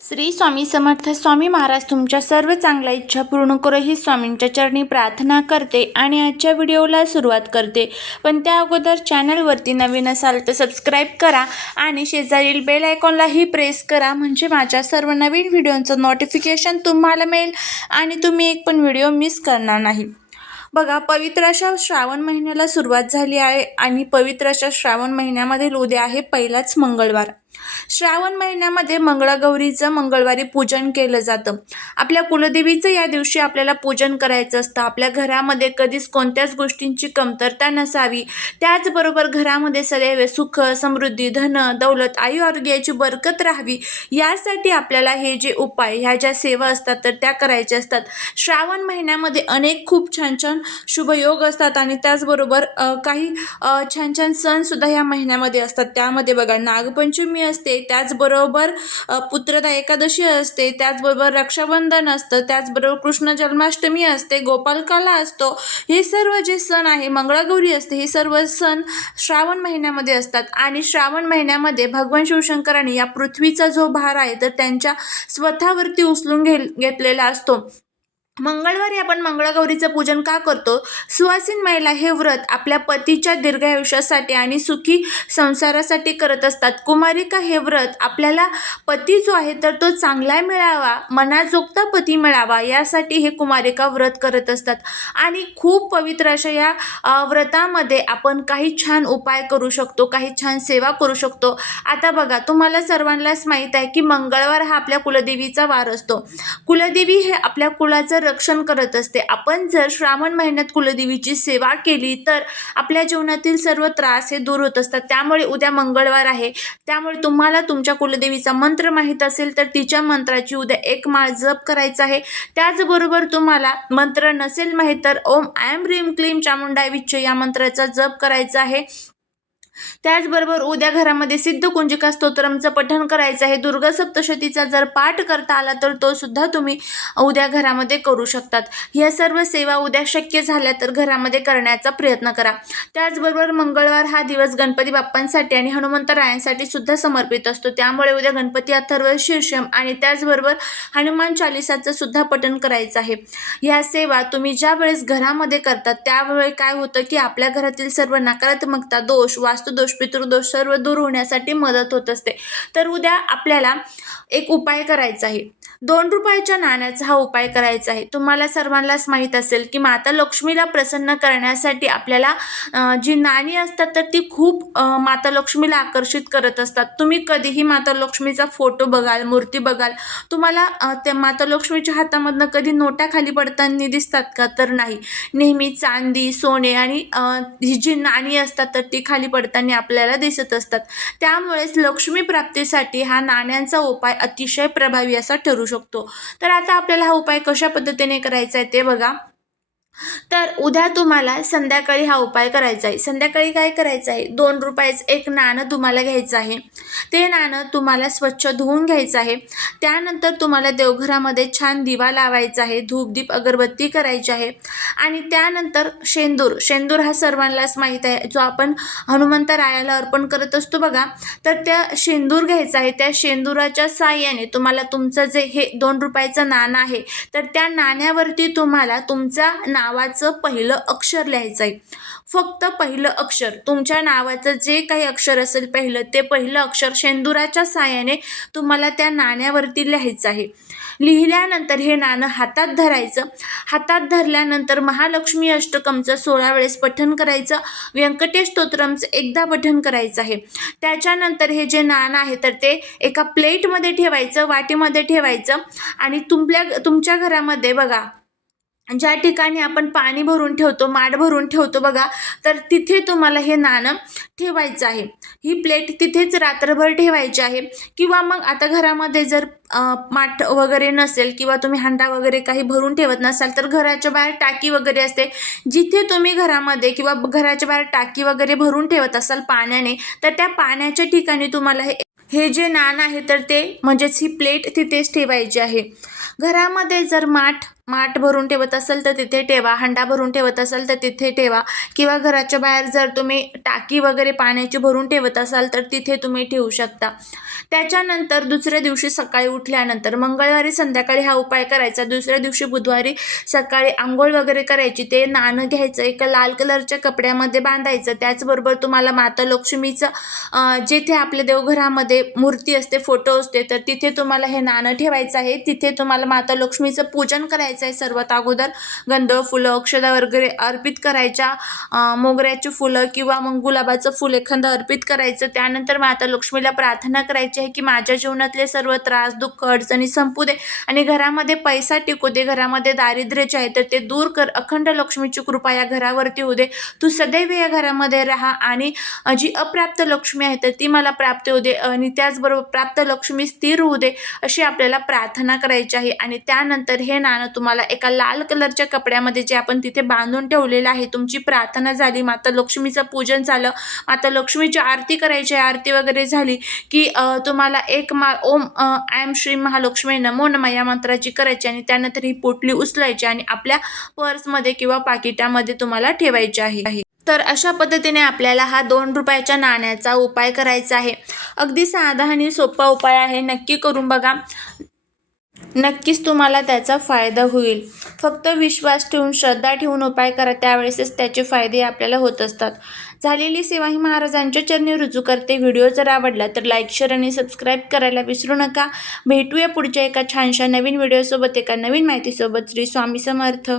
श्री स्वामी समर्थ स्वामी महाराज तुमच्या सर्व चांगल्या इच्छा पूर्ण करो ही स्वामींच्या चरणी प्रार्थना करते आणि आजच्या व्हिडिओला सुरुवात करते. पण त्या अगोदर चॅनलवरती नवीन असाल तर सबस्क्राईब करा आणि शेजारील बेल आयकॉनलाही प्रेस करा म्हणजे माझ्या सर्व नवीन व्हिडिओंचं नोटिफिकेशन तुम्हाला मिळेल आणि तुम्ही एक पण व्हिडिओ मिस करणार नाही. बघा पवित्र अशा श्रावण महिन्याला सुरुवात झाली आहे आणि पवित्र अशा श्रावण महिन्यामधील उद्या आहे पहिलाच मंगळवार. श्रावण महिन्यामध्ये मंगळागौरीचं मंगळवारी पूजन केलं जातं. आपल्या कुलदेवीचं या दिवशी आपल्याला पूजन करायचं असतं. आपल्या घरामध्ये कधीच कोणत्याच गोष्टींची कमतरता नसावी. त्याचबरोबर घरामध्ये सदैव सुख समृद्धी धन दौलत आयु आरोग्याची बरकत राहावी. यासाठी आपल्याला हे जे उपाय ह्या ज्या सेवा असतात तर त्या करायच्या असतात. श्रावण महिन्यामध्ये अनेक खूप छान छान शुभयोग असतात आणि त्याचबरोबर काही छान छान सणसुद्धा ह्या महिन्यामध्ये असतात. त्यामध्ये बघा नागपंचमी असते त्याचबरोबर पुत्रदा एकादशी असते त्याचबरोबर रक्षाबंधन असतं त्याचबरोबर कृष्ण जन्माष्टमी असते गोपालकाला असतो. हे सर्व जे सण आहे मंगळागौरी असते हे सर्व सण श्रावण महिन्यामध्ये असतात. आणि श्रावण महिन्यामध्ये भगवान शिवशंकरांनी या पृथ्वीचा जो भार आहे तर त्यांच्या स्वतःवरती उचलून घे घेतलेला असतो. मंगळवारी आपण मंगळागौरीचं पूजन का करतो? सुवासीन महिला हे व्रत आपल्या पतीच्या दीर्घायुष्यासाठी आणि सुखी संसारासाठी करत असतात. कुमारिका हे व्रत आपल्याला पती जो आहे तर तो चांगला मिळावा मनाजोगता पती मिळावा यासाठी हे कुमारिका व्रत करत असतात. आणि खूप पवित्र अशा या व्रतामध्ये आपण काही छान उपाय करू शकतो काही छान सेवा करू शकतो. आता बघा तुम्हाला सर्वांनाच माहीत आहे की मंगळवार हा आपल्या कुलदेवीचा वार असतो. कुलदेवी हे आपल्या कुलाचं रक्षण करत असते. आपण जर श्रावण महिन्यात कुलदेवीची सेवा केली तर आपल्या जीवनातील सर्व त्रास हे दूर होत असतात. त्यामुळे उद्या मंगळवार आहे. त्यामुळे तुम्हाला तुमच्या कुलदेवीचा मंत्र माहीत असेल तर तिच्या मंत्राची उद्या एक माळ जप करायचा आहे. त्याचबरोबर तुम्हाला मंत्र नसेल माहीत तर ओम ॲम ह्रीम क्लीम चामुंडा विच्छ या मंत्राचा जप करायचा आहे. त्याचबरोबर उद्या घरामध्ये सिद्ध कुंजिका स्तोत्रमचं पठण करायचं आहे. दुर्गा सप्तशतीचा जर पाठ करता आला तर तो सुद्धा तुम्ही उद्या घरामध्ये करू शकतात. ह्या सर्व सेवा उद्या शक्य झाल्या तर घरामध्ये करण्याचा प्रयत्न करा. त्याचबरोबर मंगळवार हा दिवस गणपती बाप्पांसाठी आणि हनुमंतरायांसाठी सुद्धा समर्पित असतो. त्यामुळे उद्या गणपती अथर्व शीर्षम आणि त्याचबरोबर हनुमान चालिसाचं सुद्धा पठण करायचं आहे. ह्या सेवा तुम्ही ज्या वेळेस घरामध्ये करतात त्यावेळी काय होतं की आपल्या घरातील सर्व नकारात्मकता दोष वास्तू वास्तुदोष पितृदोष सर्व दूर होण्यासाठी मदत होत असते. तर उद्या आपल्याला एक उपाय करायचा आहे. दोन रुपयाच्या नाण्याचा हा उपाय करायचा आहे. तुम्हाला सर्वांनाच माहीत असेल की माता लक्ष्मीला प्रसन्न करण्यासाठी आपल्याला जी नाणी असतात तर ती खूप माता लक्ष्मीला आकर्षित करत असतात. तुम्ही कधीही माता लक्ष्मीचा फोटो बघाल मूर्ती बघाल तुम्हाला त्या माता लक्ष्मीच्या हातामधनं कधी नोटा खाली पडताना दिसतात का? तर नाही. नेहमी चांदी सोने आणि ही जी नाणी असतात तर ती खाली पडताना आपल्याला दिसत असतात. त्यामुळेच लक्ष्मी प्राप्तीसाठी हा नाण्यांचा उपाय अतिशय प्रभावी असा ठरू शकतो. तर आता आपल्याला हा उपाय कशा पद्धतीने करायचा आहे ते बघा. तर उद्या तुम्हाला संध्याकाळी हा उपाय करायचा आहे. संध्याकाळी काय करायचं आहे? दोन रुपयाचं एक नाणं तुम्हाला घ्यायचं आहे. ते नाणं तुम्हाला स्वच्छ धुवून घ्यायचं आहे. त्यानंतर तुम्हाला देवघरामध्ये छान दिवा लावायचा आहे. धूपदीप अगरबत्ती करायची आहे. आणि त्यानंतर शेंदूर. शेंदूर हा सर्वांनाच माहीत आहे. जो आपण हनुमंतरायाला अर्पण करत असतो बघा तर त्या शेंदूर घ्यायचा आहे. त्या शेंदुराच्या साह्याने तुम्हाला तुमचं जे हे दोन रुपयाचं नाणं आहे तर त्या नाण्यावरती तुम्हाला तुमचा नाव नावाचं पहिलं अक्षर लिहायचं आहे फक्त पहिलं अक्षर. तुमच्या नावाचं जे काही अक्षर असेल पहिलं ते पहिलं अक्षर शेंदुराच्या साह्याने तुम्हाला त्या नाण्यावरती लिहायचं आहे. लिहिल्यानंतर हे नाणं हातात धरायचं. हातात धरल्यानंतर महालक्ष्मी अष्टकमचं सोळा वेळेस पठण करायचं. व्यंकटेश स्तोत्रमचं एकदा पठण करायचं आहे. त्याच्यानंतर हे जे नाणं आहे तर ते एका प्लेटमध्ये ठेवायचं वाटीमध्ये ठेवायचं आणि तुमल्या तुमच्या घरामध्ये बघा ज्या ठिकाणी आपण पाणी भरून ठेवतो माठ भरून ठेवतो बघा तर तिथे तुम्हाला हे नाणं ठेवायचं आहे. ही प्लेट तिथेच रात्रभर ठेवायची आहे. किंवा मग आता घरामध्ये जर माठ वगैरे नसेल किंवा तुम्ही हांडा वगैरे काही भरून ठेवत नसाल तर घराच्या बाहेर टाकी वगैरे असते. जिथे तुम्ही घरामध्ये किंवा घराच्या बाहेर टाकी वगैरे भरून ठेवत असाल पाण्याने तर त्या पाण्याच्या ठिकाणी तुम्हाला हे हे जे नाणं आहे तर ते म्हणजेच ही प्लेट तिथेच ठेवायची आहे. घरामध्ये जर माठ माठ भरून ठेवत असाल तर तिथे ठेवा हंडा भरून ठेवत असाल तर तिथे ठेवा. किंवा घराच्या बाहेर जर तुम्ही टाकी वगैरे पाण्याची भरून ठेवत असाल तर तिथे तुम्ही ठेवू शकता. त्याच्यानंतर दुसऱ्या दिवशी सकाळी उठल्यानंतर मंगळवारी संध्याकाळी हा उपाय करायचा. दुसऱ्या दिवशी बुधवारी सकाळी आंघोळ वगैरे करायची. ते नाणं घ्यायचं एका लाल कलरच्या कपड्यामध्ये बांधायचं. त्याचबरोबर तुम्हाला माता लक्ष्मीचं जेथे जिथे आपल्या देवघरामध्ये मूर्ती असते फोटो असते तर तिथे तुम्हाला हे नाणं ठेवायचं आहे. तिथे तुम्हाला माता लक्ष्मीचं पूजन करायचं आहे सर्वात अगोदर गंध फुलं अक्षदा वगैरे अर्पित करायच्या. मोगऱ्याची फुलं किंवा मग गुलाबाचं फुल एखादं अर्पित करायचं. त्यानंतर माता लक्ष्मीला प्रार्थना करायची आहे की माझ्या जीवनातले सर्व त्रास दुःख अडचणी संपू दे आणि घरामध्ये पैसा टिकू दे. घरामध्ये दारिद्र्य जे आहे तर ते दूर कर. अखंड लक्ष्मीची कृपा या घरावरती होऊ दे. तू सदैव या घरामध्ये राहा आणि जी अप्राप्त लक्ष्मी आहे तर ती मला प्राप्त होऊ दे आणि त्याचबरोबर प्राप्त लक्ष्मी स्थिर होऊ दे अशी आपल्याला प्रार्थना करायची आहे. आणि त्यानंतर हे नाणं तुम्हाला एका लाल कलरच्या कपड्यामध्ये जे आपण तिथे बांधून ठेवलेलं आहे तुमची प्रार्थना झाली माता लक्ष्मीचं पूजन झालं माता लक्ष्मीची आरती करायची आहे आरती वगैरे झाली की तुम्हाला एक मा ओम आय एम श्री महालक्ष्मी नमो नम या मंत्राची करायची आणि त्यानंतर ही पोटली उचलायची आणि आपल्या पर्समध्ये किंवा पाकिटामध्ये तुम्हाला ठेवायची आहे. तर अशा पद्धतीने आपल्याला हा दोन रुपयाच्या नाण्याचा उपाय करायचा आहे. अगदी साधा आणि सोपा उपाय आहे. नक्की करून बघा. नक्कीच तुम्हाला त्याचा फायदा होईल. फक्त विश्वास ठेवून श्रद्धा ठेवून उपाय करा त्यावेळेसच त्याचे फायदे आपल्याला होत असतात. झालेली सेवा ही महाराजांच्या चरणी रुजू करते. व्हिडिओ जर आवडला तर लाईक शेअर आणि सबस्क्राईब करायला विसरू नका. भेटूया पुढच्या एका छानशा नवीन व्हिडिओसोबत एका नवीन माहितीसोबत. श्री स्वामी समर्थ.